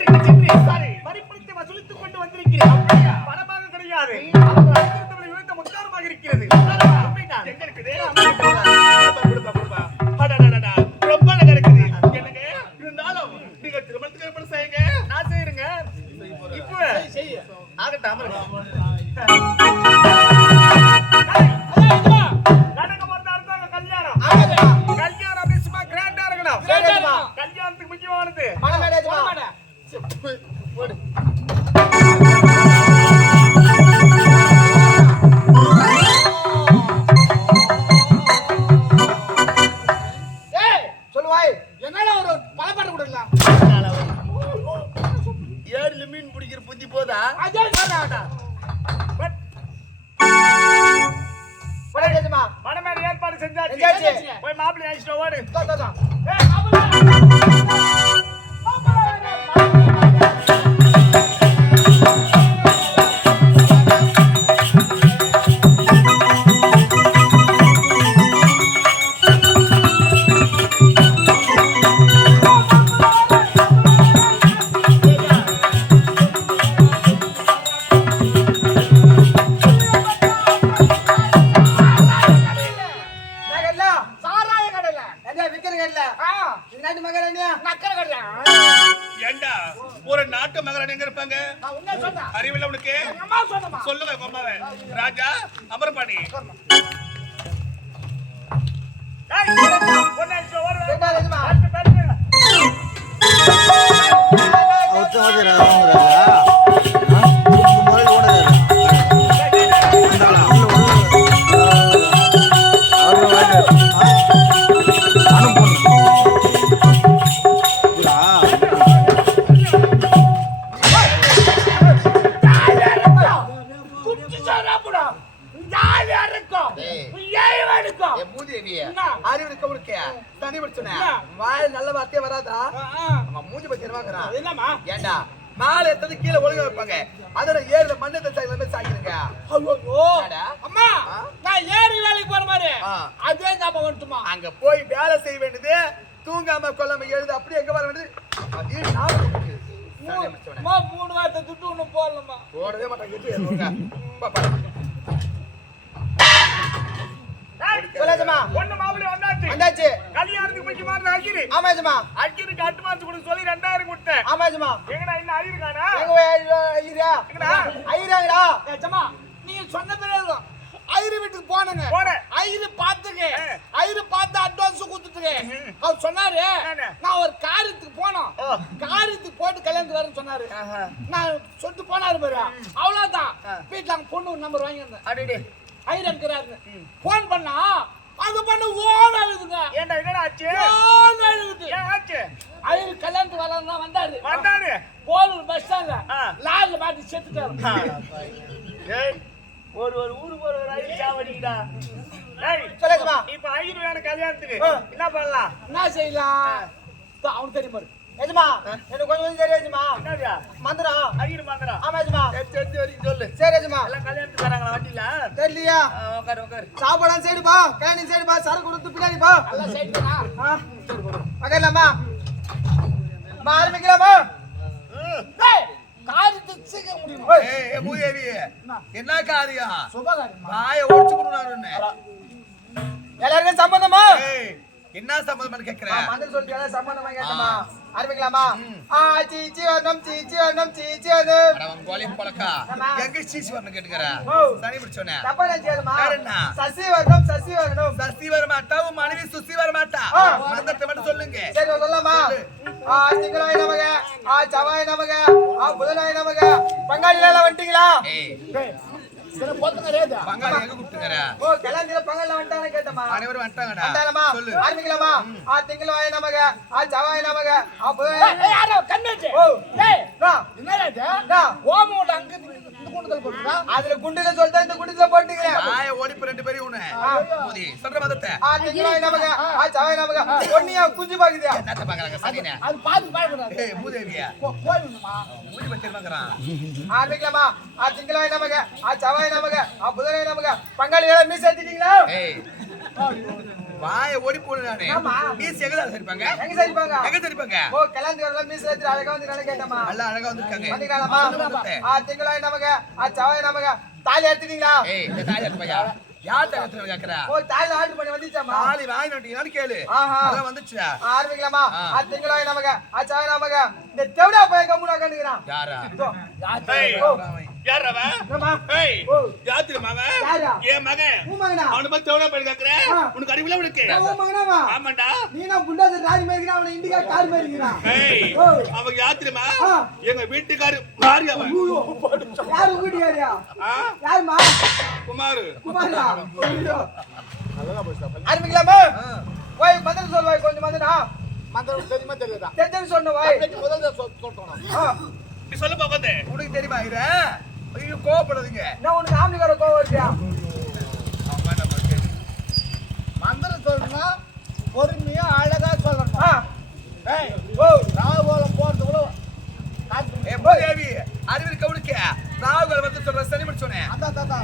வரிப்பணத்தை வசூலித்துக் கொண்டு வந்திருக்கிறேன். பணமாக கிடையாது, முத்தாரமாக இருக்கிறது. எங்க இருக்குது? ரொம்ப அழகா இருக்குது. எனக்கு இருந்தாலும் நீங்க திருமணத்துக்கு ஏற்பாடு செய்யுங்க. நான் செய்யறேங்க. இப்போ ஆகட்டும். கல்யாணத்துக்கு முக்கியமானது சொல்லுவாய். என்னால ஒரு பலப்பாட்டு கொடுக்கலாம். 7 மீன் பிடிக்கிற புத்தி போதா? மனமேல ஏற்பாடு செஞ்சாச்சு. போய் மாப்பிள்ளை அழைச்சிட்டு ஓடு. ஒரு நாட்டு மகன் எங்க இருப்பாங்க? அறிவில்லை உனக்கு? சொல்லுங்க அம்மாவே. ராஜா அமரபாணி நல்ல வார்த்தையே வராதா? மூஞ்சி பத்தி ஏண்டா மாலை எடுத்தது கீழே ஒழுங்க வைப்பாங்க. அதோட ஏறுல மண்ணு சாக்கிருங்க. அம்மா நான் ஏறி வேலைக்கு போற மாதிரி அதே ஞாபகம் வந்துட்டுமா? அங்க போய் வேலை செய்ய வேண்டியது, தூங்காம கொள்ளாம எழுது, அப்படி எங்க வர வேண்டியது? அதே ஞாபகம் 3 வாரத்தை துட்டு ஒண்ணும் போடலமா? போடவே மாட்டாங்க. கல்யாணத்துக்கு முக்கியமான அகிரி. ஆமாஜமா. அகிருக்கு அட்வான்ஸ் கொடுக்க சொல்லி 2000 கொடுத்தேன். ஆமாஜமா. எங்கடா இன்னும் அகிருக்கானா? ஐயரா ஏச்சமா நீ சொன்ன பிறகு ஐயரு வீட்டுக்கு போனங்க. ஐயரு பாத்துங்க. ஐயரு பார்த்து அட்வான்ஸ் கொடுத்துட்டுங்க. அவர் சொன்னாரு நான் ஒரு காரியத்துக்கு போனோம். காரியத்துக்கு போட்டு கல்யாணத்துக்கு வரேன்னு சொன்னாரு. நான் சொல்லிட்டு போனாரு பாரு. அவ்வளவுதான். வீட்டுல அங்க பொண்ணு நம்பர் வாங்கியிருந்தேன். அடடே ஐயர் இருக்கிறாரு. போன் பண்ணா அது பண்ண ஓன் அழுதுங்க. ஏண்டா என்னடா ஆச்சு? ஓன் அழுது. ஏன் ஆச்சு? ஐயர் கல்யாணத்துக்கு வரலாம்னா வந்தாரு. போலூர் பஸ் ஸ்டாண்ட்ல லாரில மாட்டி செத்துட்டாரு. ஏய் ஒரு ஊரு போற ஒரு ஐயர் சாவடிடா. ஏய் சொல்லுங்கமா. இப்போ ஐயர் வேணும் கல்யாணத்துக்கு. என்ன பண்ணலாம்? என்ன செய்யலாம்? அவனுக்கு தெரியுமா? ஏஜமா எனக்கு கொஞ்சம் தெரியாதுமா. என்னடா? மந்திரம். ஐயர் மந்திரம். ஆமாஜமா. தெரிஞ்ச வரைக்கும் சொல்லு. சரி ஏஜமா. எல்லாம் கல்யாணத்துக்கு வராங்களா வண்டில? தெரியலையா? உட்காரு. சாப்பாடு சைடு பா, கல்யாணம் சைடு பா, சரக்கு கொடுத்து பின்னாடி பா. எல்லாம் சைடு தானா? சரி போடு. அகலாமா? ஆரம்பிக்கலாமா? டேய் காரியத்தை சீக்கிரம் முடியணும். ஏய் மூதேவி என்ன காரியம்? சுபகாரியம். வாயை ஒடிச்சு புடுறானே. எல்லாருக்கும் சம்பந்தமா? ஏய் என்ன சம்பந்தம்னு கேக்குறேன்? மந்திர சொல்லியா சம்பந்தமா கேட்டமா? ஆரம்பிக்கலாமா? சீச்சி வனம் சீச்சி வனம் சீச்சி வனம். அட உன் கோலின் பழக்கா. எங்க சீச்சி வரணும் கேக்குற? சரி பிடிச்சோனே. தப்பா நினைச்சேமா? காரணா சசி வனம் சசி வனம். சசி வர மாட்டா, உன் மனைவி சுசி வர மாட்டா. மந்திரத்தை மட்டும் சொல்லுங்க. சரி சொல்லலாமா? திங்களாய் நமக, செவ்வாய் நமக, புதனாய் நமக. பங்காளிகள வந்துட்டீங்களா? ஏய் சரி போத்துங்க ரேதா. பங்காளி எங்க கூப்பிட்டுங்கற? கல்யாணத்துல பங்காளில வந்துட்டானே கேட்டமா? அனைவரும் வந்துட்டாங்கடா. வந்துட்டாமா? சொல்லு. ஆரம்பிக்கலாமா? திங்களாய் நமக, செவ்வாய் நமக, புதனாய். ஏய் யாரோ கண்ணேச்சு. டேய் என்னடா இது? ஓமோட அங்க இந்த குண்டுல போடுறா. அதுல குண்டுல சொல்றா, இந்த குண்டுல போட்டுக்கறேன். ஆய ஓடி போய் 2 பேரும் உனே. மூதி சொல்ற மதத்தை. திங்களாய் நமக, செவ்வாய் நமக. பொன்னியா குஞ்சு பாக்குதியா? என்னத்த பாக்குறாங்க சதினே? அது பாத்து பாக்குறாங்க. ஏய் மூதேவியா. போய்ணுமா? மூதி பத்தி பாக்குறான். ஆரம்பிக்கலாமா? திங்களாய் நமக, செவ்வாய் நமக, புதனாய் நமக. பங்காளிகள மீஸ் ஏத்திட்டீங்களா? ஏய் வாயை ஓடி போடு நானு. ஆமா. மீசை எங்க சரிப்பாங்க? எங்க சரிப்பாங்க? எங்க சரிப்பாங்க? ஓ கல்யாணத்துக்கு மீச ஏத்தி அழகா வந்து கேட்டமா. நல்லா அழகா வந்திருக்காங்க. வந்துட்டாமா? திங்களாய் நமக்கு செவ்வாய் நமக்கு தாலி எடுத்துட்டீங்களா? ஏய் இந்த தாலி எடுத்து பையா. யார் தாலி எடுத்து கேக்குறா? ஓ தாலி ஆர்டர் பண்ணி வந்துச்சாமா? தாலி வாங்கி வந்துட்டீங்களான்னு கேளு. அதான் வந்துச்சுடா. ஆரம்பிக்கலாமா? திங்களாய் நமக்கு செவ்வாய் நமக்கு இந்த தேவடா போய் கம்முனா கண்டுக்கிறான். யாரா? யார் அவன்? என்னம்மா? ஏய் ஓ யாத்திர மகன் யாரா? என் மகன் உன் மகனா? அவனை பத்தி தேவடா போய் கேக்குறேன் உனக்கு அறிவில உனக்கு உன் மகனாவா? ஆமாண்டா நீ நான் புண்டாத ராஜி மேய்க்கிறான் அவனை இண்டிகா கார் மேய்க்கிறான். ஏய் ஓ அவன் யாத்திரமா எங்க வீட்டுக்காரு மாறி அவன் யார் உங்க வீட்டுக்காரியா? யாருமா? குமார் குமாரா? ஆரம்பிக்கலாமா? ஓய் மந்திரம் சொல் ஓய் கொஞ்சம் மந்திரா. மந்திரம் தெரியுமா தெரியாதா? தெரிஞ்சு சொன்ன ஓய். முதல்ல சொல்றோம். நீ சொல்ல போகாதே உனக்கு தெரியுமா இரு? ஐயோ கோவப்படாதீங்க. நான் உனக்கு ஆம்பளைக்கார கோவம் வருதியா? மந்திரம் சொல்லணும்னா பொறுமையா அழகா சொல்லணும். ஏய் ஓ ராகுலம் போறதுக்குள்ள ஏ போதேவி அறிவியல் கவுளுக்கு ராகுல வந்து சொல்ற சனி முடிச்சோனே. அதான் தாத்தா